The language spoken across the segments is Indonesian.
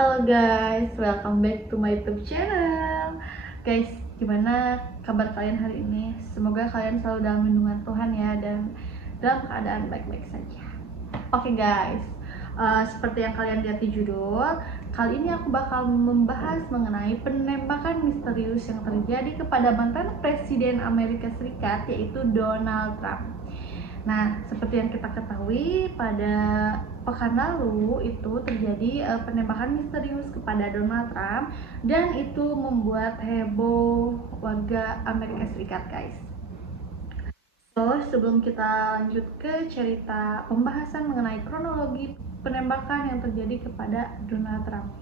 Halo guys, welcome back to my YouTube channel. Guys, gimana kabar kalian hari ini? Semoga kalian selalu dalam lindungan Tuhan ya, dan dalam keadaan baik-baik saja. Oke guys, seperti yang kalian lihat di judul, kali ini aku bakal membahas mengenai penembakan misterius yang terjadi kepada mantan Presiden Amerika Serikat, yaitu Donald Trump. Nah, seperti yang kita ketahui, pada pekan lalu itu terjadi penembakan misterius kepada Donald Trump, dan itu membuat heboh warga Amerika Serikat, guys. So, sebelum kita lanjut ke cerita pembahasan mengenai kronologi penembakan yang terjadi kepada Donald Trump.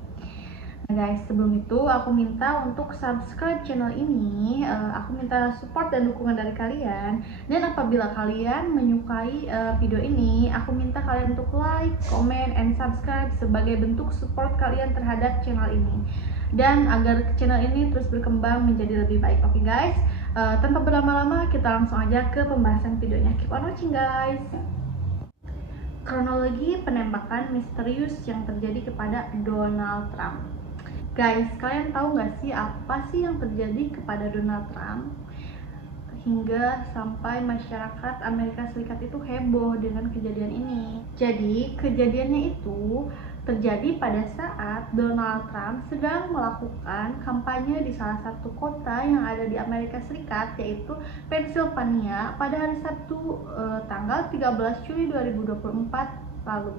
Nah guys, sebelum itu aku minta untuk subscribe channel ini. Aku minta support dan dukungan dari kalian. Dan apabila kalian menyukai video ini, aku minta kalian untuk like, comment, and subscribe sebagai bentuk support kalian terhadap channel ini. Dan agar channel ini terus berkembang menjadi lebih baik. Oke guys, tanpa berlama-lama kita langsung aja ke pembahasan videonya. Keep on watching guys. Kronologi penembakan misterius yang terjadi kepada Donald Trump. Guys, kalian tahu nggak sih apa sih yang terjadi kepada Donald Trump hingga sampai masyarakat Amerika Serikat itu heboh dengan kejadian ini? Jadi, kejadiannya itu terjadi pada saat Donald Trump sedang melakukan kampanye di salah satu kota yang ada di Amerika Serikat, yaitu Pennsylvania, pada hari Sabtu tanggal 13 Juli 2024 lalu.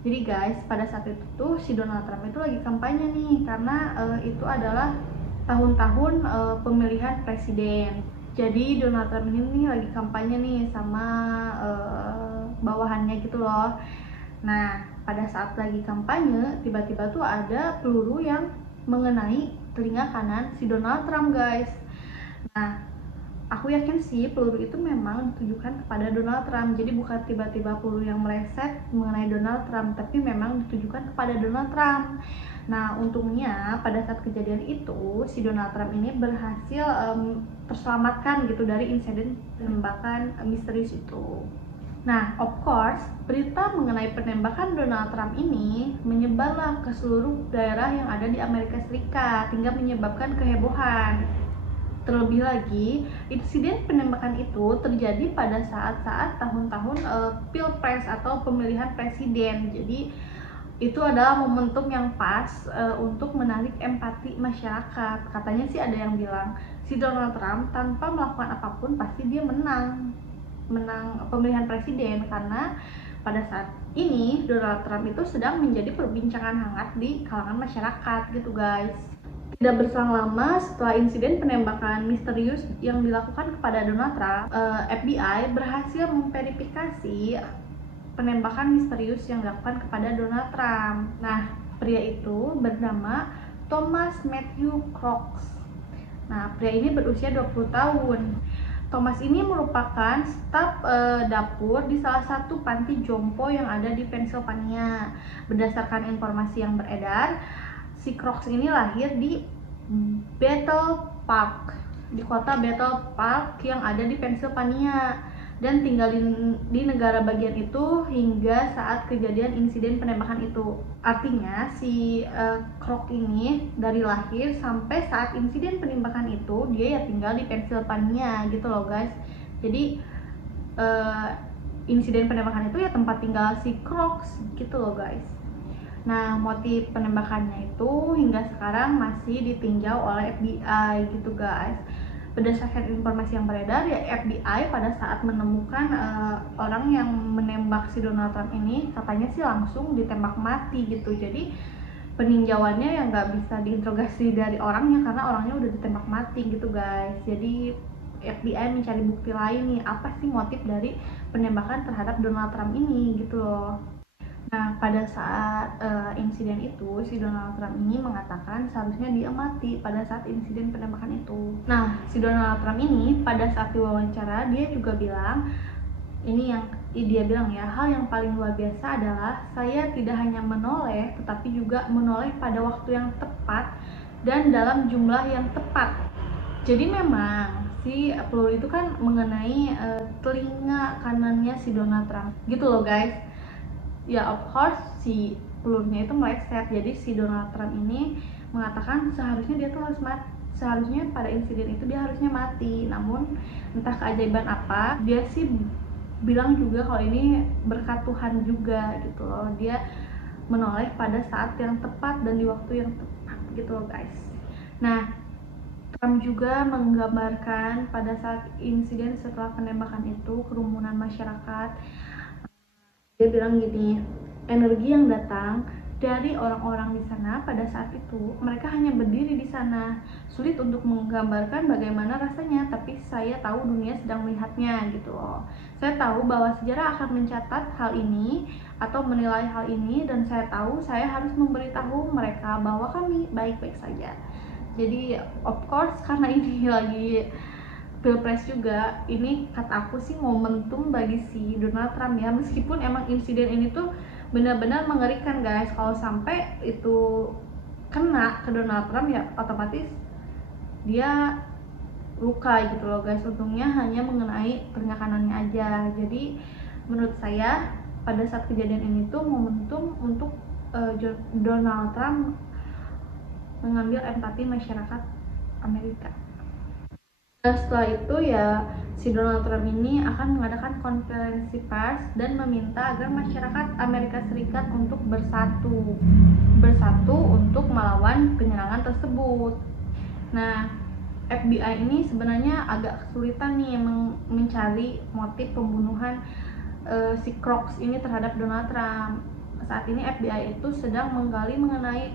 Jadi guys, pada saat itu tuh si Donald Trump itu lagi kampanye nih, karena itu adalah tahun-tahun pemilihan presiden. Jadi Donald Trump ini nih lagi kampanye nih sama bawahannya gitu loh. Nah, pada saat lagi kampanye, tiba-tiba tuh ada peluru yang mengenai telinga kanan si Donald Trump, guys. Nah, aku yakin sih peluru itu memang ditujukan kepada Donald Trump. Jadi bukan tiba-tiba peluru yang meleset mengenai Donald Trump, tapi memang ditujukan kepada Donald Trump. Nah, untungnya pada saat kejadian itu si Donald Trump ini berhasil terselamatkan gitu dari insiden penembakan misterius itu. Nah, of course, berita mengenai penembakan Donald Trump ini menyebarlah ke seluruh daerah yang ada di Amerika Serikat hingga menyebabkan kehebohan. Terlebih lagi, insiden penembakan itu terjadi pada saat-saat tahun-tahun pilpres atau pemilihan presiden. Jadi itu adalah momentum yang pas untuk menarik empati masyarakat. Katanya sih ada yang bilang si Donald Trump tanpa melakukan apapun pasti dia menang pemilihan presiden, karena pada saat ini Donald Trump itu sedang menjadi perbincangan hangat di kalangan masyarakat gitu guys. Tidak berselang lama setelah insiden penembakan misterius yang dilakukan kepada Donald Trump, FBI berhasil memverifikasi penembakan misterius yang dilakukan kepada Donald Trump. Nah, pria itu bernama Thomas Matthew Crooks. Nah, pria ini berusia 20 tahun. Thomas ini merupakan staf dapur di salah satu panti jompo yang ada di Pennsylvania. Berdasarkan informasi yang beredar, si Crooks ini lahir di Bethel Park, di kota Bethel Park yang ada di Pennsylvania, dan tinggal di negara bagian itu hingga saat kejadian insiden penembakan itu. Artinya si Crooks ini dari lahir sampai saat insiden penembakan itu dia ya tinggal di Pennsylvania gitu loh guys. Jadi insiden penembakan itu ya tempat tinggal si Crooks gitu loh guys. Nah, motif penembakannya itu hingga sekarang masih ditinjau oleh FBI gitu guys. Berdasarkan informasi yang beredar, ya FBI pada saat menemukan orang yang menembak si Donald Trump ini, katanya sih langsung ditembak mati gitu. Jadi peninjauannya yang nggak bisa diinterogasi dari orangnya karena orangnya udah ditembak mati gitu guys. Jadi FBI mencari bukti lain nih, apa sih motif dari penembakan terhadap Donald Trump ini gitu loh. Nah, pada saat insiden itu, si Donald Trump ini mengatakan seharusnya dia mati pada saat insiden penembakan itu. Nah, si Donald Trump ini pada saat diwawancara, dia juga bilang, ini yang dia bilang ya, hal yang paling luar biasa adalah saya tidak hanya menoleh, tetapi juga menoleh pada waktu yang tepat dan dalam jumlah yang tepat. Jadi memang si peluru itu kan mengenai telinga kanannya si Donald Trump gitu loh guys. Ya of course si pelurunya itu meleset. Jadi si Donald Trump ini mengatakan seharusnya dia tuh harus mati, seharusnya pada insiden itu dia harusnya mati. Namun entah keajaiban apa, dia sih bilang juga kalau ini berkat Tuhan juga gitu loh. Dia menoleh pada saat yang tepat dan di waktu yang tepat gitu loh guys. Nah, Trump juga menggambarkan pada saat insiden setelah penembakan itu kerumunan masyarakat. Dia bilang gini, energi yang datang dari orang-orang di sana pada saat itu, mereka hanya berdiri di sana. Sulit untuk menggambarkan bagaimana rasanya, tapi saya tahu dunia sedang melihatnya gitu loh. Saya tahu bahwa sejarah akan mencatat hal ini atau menilai hal ini, dan saya tahu saya harus memberitahu mereka bahwa kami baik-baik saja. Jadi of course karena ini lagi Pilpres juga, ini kata aku sih momentum bagi si Donald Trump ya, meskipun emang insiden ini tuh benar-benar mengerikan guys. Kalau sampai itu kena ke Donald Trump ya otomatis dia luka gitu loh guys. Untungnya hanya mengenai telinga kanannya aja. Jadi menurut saya pada saat kejadian ini tuh momentum untuk Donald Trump mengambil empati masyarakat Amerika. Dan setelah itu ya si Donald Trump ini akan mengadakan konferensi pers dan meminta agar masyarakat Amerika Serikat untuk bersatu untuk melawan penyerangan tersebut. Nah, FBI ini sebenarnya agak kesulitan nih mencari motif pembunuhan si Crooks ini terhadap Donald Trump. Saat ini FBI itu sedang menggali mengenai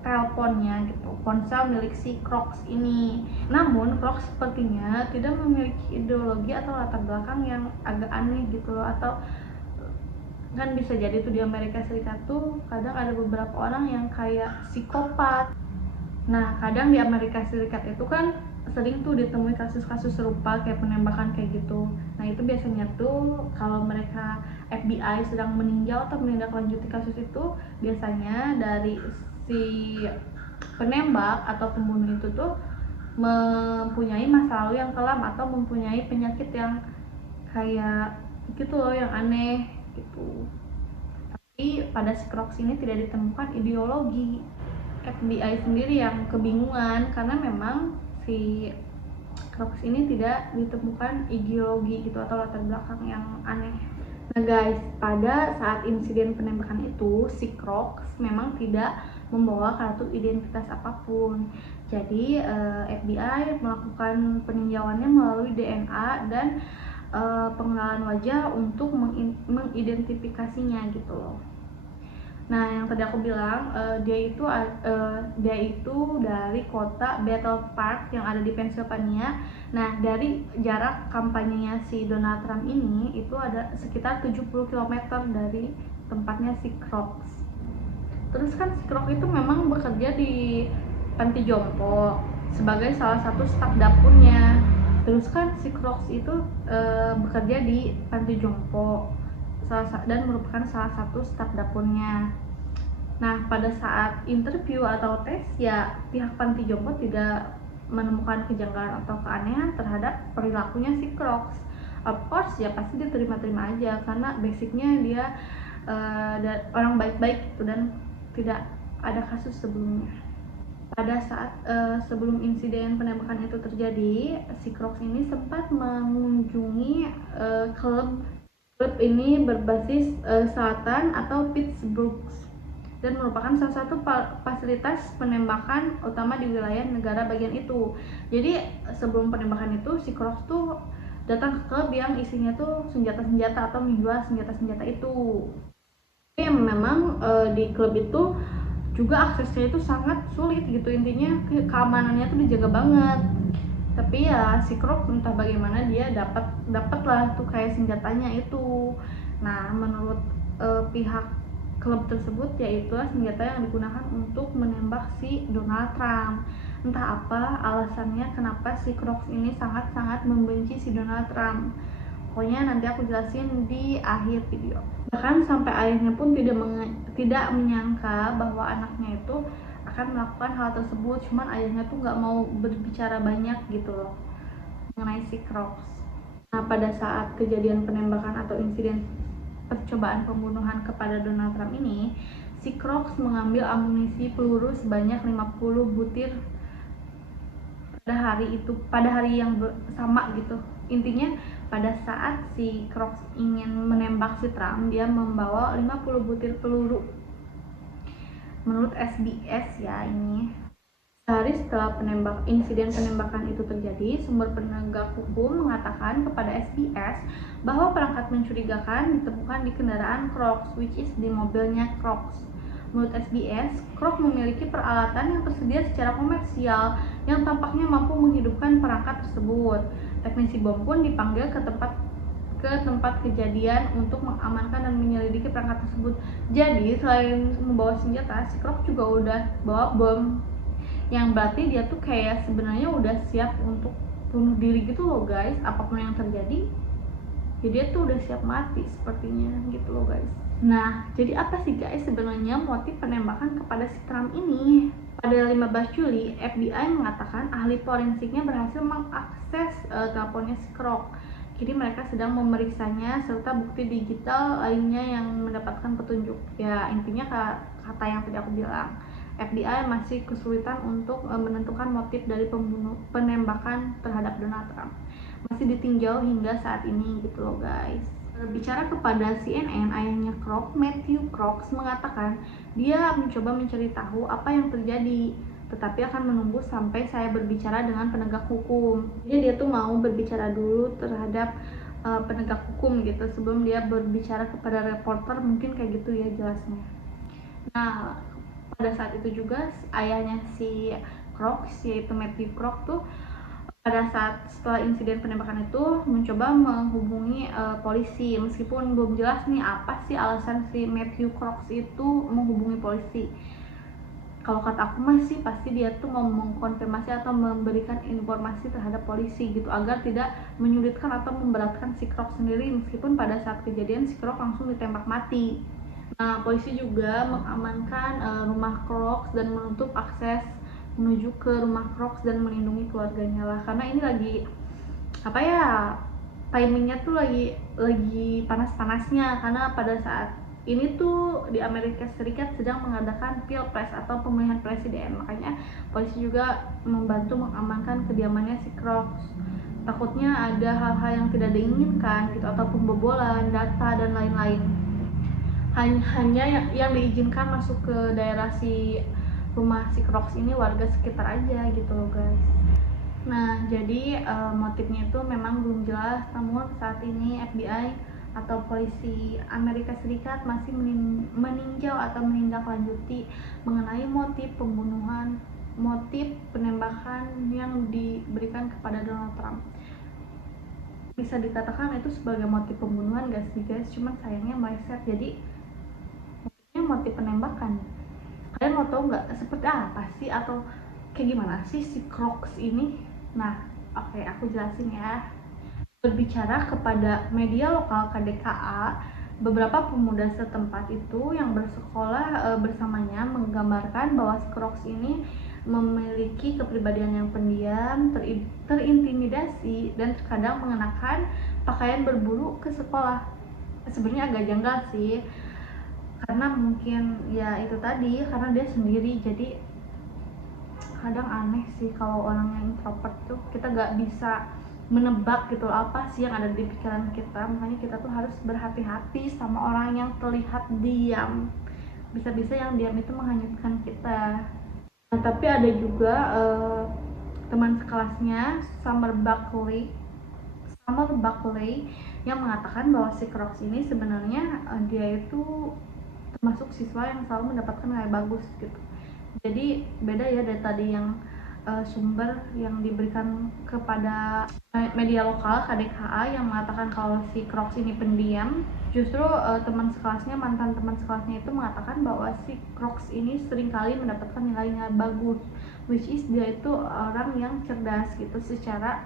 teleponnya gitu, ponsel milik si Crooks ini. Namun Crooks sepertinya tidak memiliki ideologi atau latar belakang yang agak aneh gitu loh, atau kan bisa jadi tuh di Amerika Serikat tuh kadang ada beberapa orang yang kayak psikopat. Nah, kadang di Amerika Serikat itu kan sering tuh ditemui kasus-kasus serupa kayak penembakan kayak gitu. Nah, itu biasanya tuh kalau mereka FBI sedang meninjau atau menindaklanjuti kasus itu, biasanya dari si penembak atau pembunuh itu tuh mempunyai masa lalu yang kelam atau mempunyai penyakit yang kayak gitu loh, yang aneh gitu. Tapi pada si Crooks ini tidak ditemukan ideologi. FBI sendiri yang kebingungan karena memang si Crooks ini tidak ditemukan ideologi gitu atau latar belakang yang aneh. Nah guys, pada saat insiden penembakan itu si Crooks memang tidak membawa kartu identitas apapun. Jadi FBI melakukan peninjauannya melalui DNA dan pengenalan wajah untuk mengidentifikasinya gitu loh. Nah, yang tadi aku bilang dia itu dari kota Battle Park yang ada di Pennsylvania. Nah, dari jarak kampanyenya si Donald Trump ini itu ada sekitar 70 km dari tempatnya si Crooks. Terus kan si Crooks itu memang bekerja di panti jompo sebagai salah satu staf dapurnya. Terus kan si Crooks itu bekerja di panti jompo dan merupakan salah satu staf dapurnya. Nah, pada saat interview atau tes ya pihak panti jompo tidak menemukan kejanggalan atau keanehan terhadap perilakunya si Crooks. Of course ya pasti dia terima-terima aja karena basicnya dia orang baik-baik gitu dan tidak ada kasus sebelumnya. Pada saat sebelum insiden penembakan itu terjadi, si Crooks ini sempat mengunjungi klub ini berbasis selatan atau Pittsburgh dan merupakan salah satu fasilitas penembakan utama di wilayah negara bagian itu. Jadi sebelum penembakan itu si Crooks tuh datang ke klub yang isinya tuh senjata-senjata atau menjual senjata-senjata itu. Tapi memang di klub itu juga aksesnya itu sangat sulit gitu, intinya keamanannya tuh dijaga banget. Tapi ya si Crooks entah bagaimana dia dapat lah tuh kayak senjatanya itu. Nah, menurut pihak klub tersebut yaitu senjata yang digunakan untuk menembak si Donald Trump. Entah apa alasannya kenapa si Crooks ini sangat-sangat membenci si Donald Trump. Pokoknya nanti aku jelasin di akhir video. Bahkan sampai ayahnya pun tidak menyangka bahwa anaknya itu akan melakukan hal tersebut, cuman ayahnya tuh nggak mau berbicara banyak gitu loh mengenai si Crooks. Nah, pada saat kejadian penembakan atau insiden percobaan pembunuhan kepada Donald Trump ini, si Crocs mengambil amunisi peluru sebanyak 50 butir pada hari yang sama gitu. Intinya pada saat si Crocs ingin menembak si Trump, dia membawa 50 butir peluru. Menurut SBS ya ini. Sehari setelah insiden penembakan itu terjadi, sumber penegak hukum mengatakan kepada SBS bahwa perangkat mencurigakan ditemukan di kendaraan Crocs, which is di mobilnya Crocs. Menurut SBS, Crocs memiliki peralatan yang tersedia secara komersial yang tampaknya mampu menghidupkan perangkat tersebut. Teknisi bom pun dipanggil ke tempat kejadian untuk mengamankan dan menyelidiki perangkat tersebut. Jadi, selain membawa senjata, si Crocs juga udah bawa bom. Yang berarti dia tuh kayak sebenarnya udah siap untuk bunuh diri gitu loh guys, apapun yang terjadi. Jadi dia tuh udah siap mati sepertinya gitu loh guys. Nah, jadi apa sih guys sebenarnya motif penembakan kepada si Trump ini? Pada 15 Juli, FBI mengatakan ahli forensiknya berhasil mengakses teleponnya si Crocs. Jadi mereka sedang memeriksanya serta bukti digital lainnya yang mendapatkan petunjuk. Ya, intinya kata yang tadi aku bilang. FBI masih kesulitan untuk menentukan motif dari penembakan terhadap Donald Trump. Masih ditinjau hingga saat ini gitu loh guys. Berbicara kepada CNN, ayahnya Crocs, Matthew Crocs, mengatakan dia mencoba mencari tahu apa yang terjadi, tetapi akan menunggu sampai saya berbicara dengan penegak hukum. Jadi dia tuh mau berbicara dulu terhadap penegak hukum gitu sebelum dia berbicara kepada reporter, mungkin kayak gitu ya jelasnya. Nah, pada saat itu juga ayahnya si Crocs, yaitu Matthew Crocs tuh pada saat setelah insiden penembakan itu mencoba menghubungi polisi, meskipun belum jelas nih apa sih alasan si Matthew Crocs itu menghubungi polisi. Kalau kata aku masih pasti dia tuh mau mengkonfirmasi atau memberikan informasi terhadap polisi gitu agar tidak menyulitkan atau memberatkan si Crocs sendiri, meskipun pada saat kejadian si Crocs langsung ditembak mati. Nah, polisi juga mengamankan rumah Crocs dan menutup akses menuju ke rumah Crocs dan melindungi keluarganya lah, karena ini lagi apa ya, timingnya tuh lagi panas-panasnya, karena pada saat ini tuh di Amerika Serikat sedang mengadakan pilpres atau pemilihan presiden, makanya polisi juga membantu mengamankan kediamannya si Crocs. Takutnya ada hal-hal yang tidak diinginkan gitu atau pembobolan data dan lain-lain. Hanya yang diizinkan masuk ke daerah si rumah si Crocs ini warga sekitar aja gitu loh guys. Nah, jadi motifnya itu memang belum jelas, namun saat ini FBI atau polisi Amerika Serikat masih meninjau atau menindaklanjuti mengenai motif penembakan yang diberikan kepada Donald Trump. Bisa dikatakan itu sebagai motif pembunuhan gak sih guys? Cuman sayangnya meleset, jadi motif penembakan. Kalian mau tahu nggak seperti apa sih atau kayak gimana sih si Crocs ini? Nah, oke, aku jelasin ya. Berbicara kepada media lokal KDKA, beberapa pemuda setempat itu yang bersekolah bersamanya menggambarkan bahwa si Crocs ini memiliki kepribadian yang pendiam, terintimidasi, dan terkadang mengenakan pakaian berburu ke sekolah. Sebenarnya agak janggal sih, karena mungkin ya itu tadi, karena dia sendiri, jadi kadang aneh sih kalau orang yang introvert tuh kita gak bisa menebak gitu apa sih yang ada di pikiran kita, makanya kita tuh harus berhati-hati sama orang yang terlihat diam, bisa-bisa yang diam itu menghanyutkan kita. Nah, tapi ada juga teman sekelasnya Summer Buckley yang mengatakan bahwa si Crocs ini sebenarnya dia itu termasuk siswa yang selalu mendapatkan nilai bagus gitu. Jadi beda ya dari tadi yang sumber yang diberikan kepada media lokal KDKA yang mengatakan kalau si Crocs ini pendiam. Justru mantan teman sekelasnya itu mengatakan bahwa si Crocs ini seringkali mendapatkan nilai-nilai bagus, which is dia itu orang yang cerdas gitu secara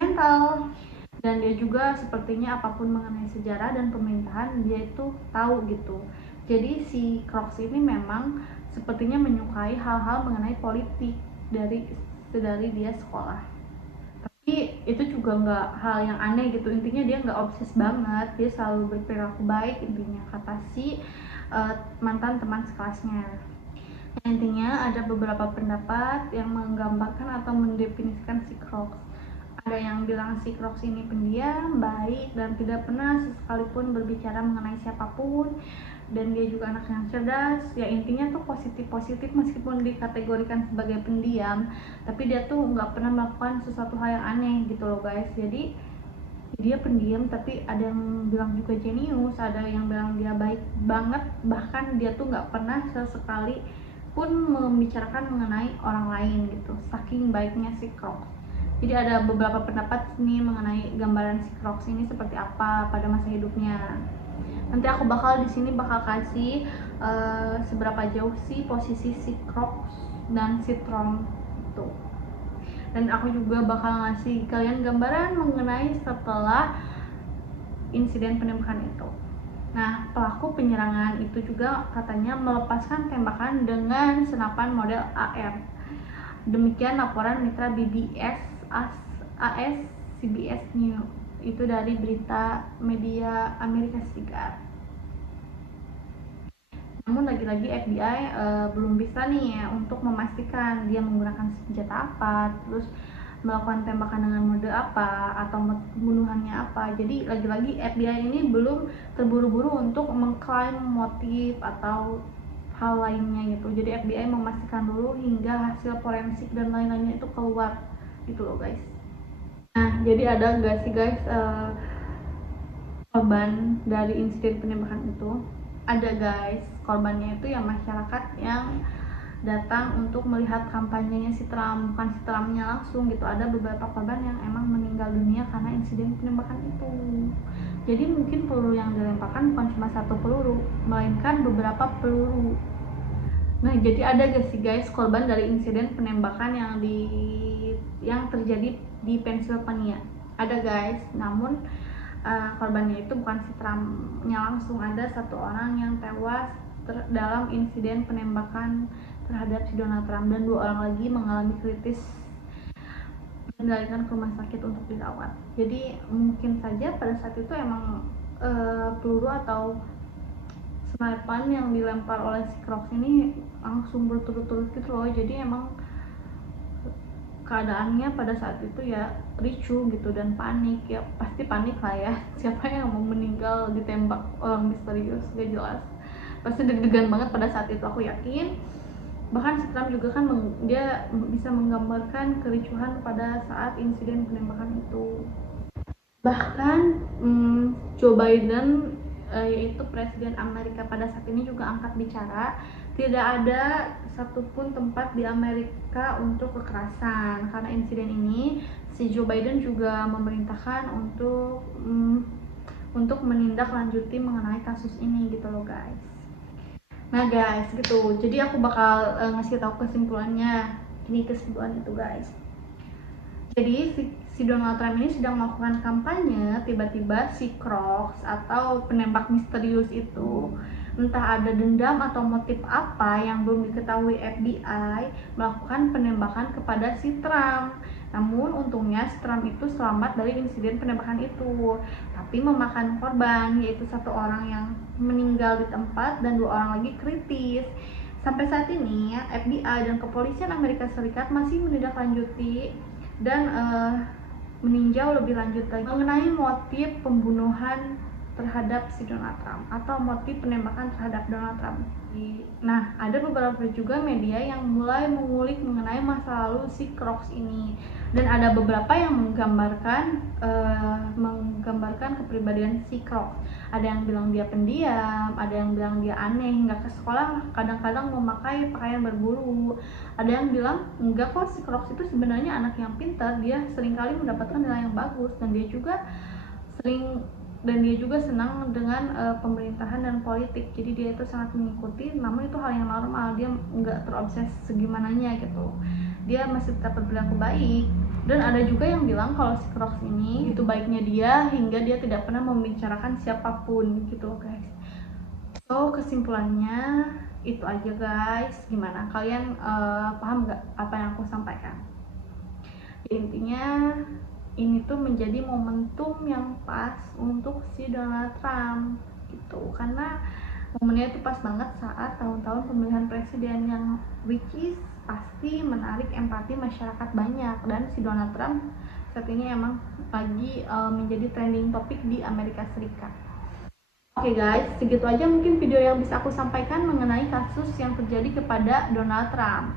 mental. Dan dia juga sepertinya apapun mengenai sejarah dan pemerintahan dia itu tahu gitu. Jadi si Crocs ini memang sepertinya menyukai hal-hal mengenai politik dari dia sekolah. Tapi itu juga nggak hal yang aneh gitu, intinya dia nggak obses banget, dia selalu berperilaku baik intinya, kata si mantan teman sekelasnya. Intinya ada beberapa pendapat yang menggambarkan atau mendefinisikan si Crocs. Ada yang bilang si Crocs ini pendiam, baik, dan tidak pernah sekalipun berbicara mengenai siapapun, dan dia juga anak yang cerdas. Ya intinya tuh positif meskipun dikategorikan sebagai pendiam, tapi dia tuh nggak pernah melakukan sesuatu hal yang aneh gitu loh guys. Jadi dia pendiam, tapi ada yang bilang juga jenius, ada yang bilang dia baik banget, bahkan dia tuh nggak pernah sesekali pun membicarakan mengenai orang lain gitu, saking baiknya si Crocs. Jadi ada beberapa pendapat nih mengenai gambaran si Crocs ini seperti apa pada masa hidupnya. Nanti aku di sini bakal kasih seberapa jauh sih posisi si Crocs dan si Trump itu. Dan aku juga bakal ngasih kalian gambaran mengenai setelah insiden penembakan itu. Nah, pelaku penyerangan itu juga katanya melepaskan tembakan dengan senapan model AR. Demikian laporan mitra BBS AS CBS News itu dari berita media Amerika Serikat. Namun lagi-lagi FBI belum bisa nih ya untuk memastikan dia menggunakan senjata apa, terus melakukan tembakan dengan mode apa, atau pembunuhannya apa. Jadi lagi-lagi FBI ini belum terburu-buru untuk mengklaim motif atau hal lainnya gitu. Jadi FBI memastikan dulu hingga hasil forensik dan lain-lainnya itu keluar gitu loh guys. Nah, jadi ada nggak sih guys korban dari insiden penembakan itu? Ada guys, korbannya itu ya masyarakat yang datang untuk melihat kampanyenya si Trump, bukan si Trumpnya langsung gitu. Ada beberapa korban yang emang meninggal dunia karena insiden penembakan itu. Jadi mungkin peluru yang dilemparkan bukan cuma satu peluru, melainkan beberapa peluru. Nah, jadi ada gak sih guys korban dari insiden penembakan yang terjadi di Pennsylvania? Ada guys, namun korbannya itu bukan si Trumpnya langsung. Ada satu orang yang tewas dalam insiden penembakan terhadap si Donald Trump, dan 2 orang lagi mengalami kritis dan dilarikan ke rumah sakit untuk dirawat. Jadi mungkin saja pada saat itu emang peluru atau sniper yang dilempar oleh si Crocs ini langsung berturut-turut gitu loh. Jadi emang keadaannya pada saat itu ya ricuh gitu dan panik, ya pasti panik lah ya. Siapa yang mau meninggal ditembak orang misterius gak jelas, pasti deg-degan banget pada saat itu, aku yakin. Bahkan si Trump juga kan dia bisa menggambarkan kericuhan pada saat insiden penembakan itu. Bahkan Joe Biden yaitu presiden Amerika pada saat ini juga angkat bicara, tidak ada satupun tempat di Amerika untuk kekerasan. Karena insiden ini, si Joe Biden juga memerintahkan untuk menindaklanjuti mengenai kasus ini gitu loh guys. Nah guys gitu, jadi aku bakal ngasih tahu kesimpulannya. Ini kesimpulan itu guys. Jadi si Donald Trump ini sedang melakukan kampanye, tiba-tiba si Crocs atau penembak misterius itu, entah ada dendam atau motif apa yang belum diketahui FBI, melakukan penembakan kepada si Trump. Namun untungnya si Trump itu selamat dari insiden penembakan itu, tapi memakan korban, yaitu 1 orang yang meninggal di tempat dan 2 orang lagi kritis. Sampai saat ini FBI dan kepolisian Amerika Serikat masih menindaklanjuti dan meninjau lebih lanjut lagi mengenai motif pembunuhan terhadap si Donald Trump atau motif penembakan terhadap Donald Trump. Nah, ada beberapa juga media yang mulai mengulik mengenai masa lalu si Crocs ini, dan ada beberapa yang menggambarkan kepribadian si Crocs. Ada yang bilang dia pendiam, ada yang bilang dia aneh, nggak ke sekolah, kadang-kadang memakai pakaian berbulu. Ada yang bilang enggak kok, si Crocs itu sebenarnya anak yang pintar, dia seringkali mendapatkan nilai yang bagus, dan dia juga senang dengan pemerintahan dan politik. Jadi dia itu sangat mengikuti, namun itu hal yang normal, dia nggak terobses segimananya gitu, dia masih tetap berperilaku baik. Dan ada juga yang bilang kalau si Crocs ini itu baiknya dia hingga dia tidak pernah membicarakan siapapun gitu guys. So kesimpulannya itu aja guys. Gimana kalian paham gak apa yang aku sampaikan? Intinya ini tuh menjadi momentum yang pas untuk si Donald Trump gitu, karena Momennya itu pas banget saat tahun-tahun pemilihan presiden yang which is pasti menarik empati masyarakat banyak, dan si Donald Trump saat ini emang lagi menjadi trending topik di Amerika Serikat. Oke guys, segitu aja mungkin video yang bisa aku sampaikan mengenai kasus yang terjadi kepada Donald Trump.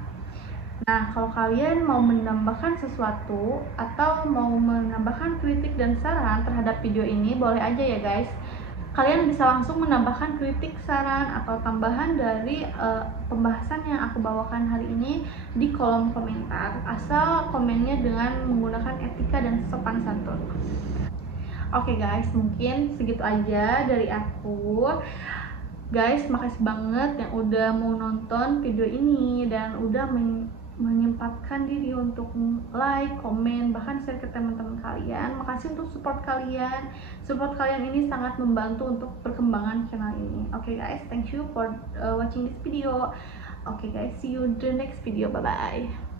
Nah, kalau kalian mau menambahkan sesuatu atau mau menambahkan kritik dan saran terhadap video ini, boleh aja ya guys. Kalian bisa langsung menambahkan kritik, saran, atau tambahan dari pembahasan yang aku bawakan hari ini di kolom komentar, asal komennya dengan menggunakan etika dan sopan santun. Oke guys, mungkin segitu aja dari aku. Guys, makasih banget yang udah mau nonton video ini dan udah menyempatkan diri untuk like, komen, bahkan share ke teman-teman kalian. Makasih untuk support kalian. Support kalian ini sangat membantu untuk perkembangan channel ini. Oke guys, thank you for watching this video. Oke guys, see you in the next video. Bye bye.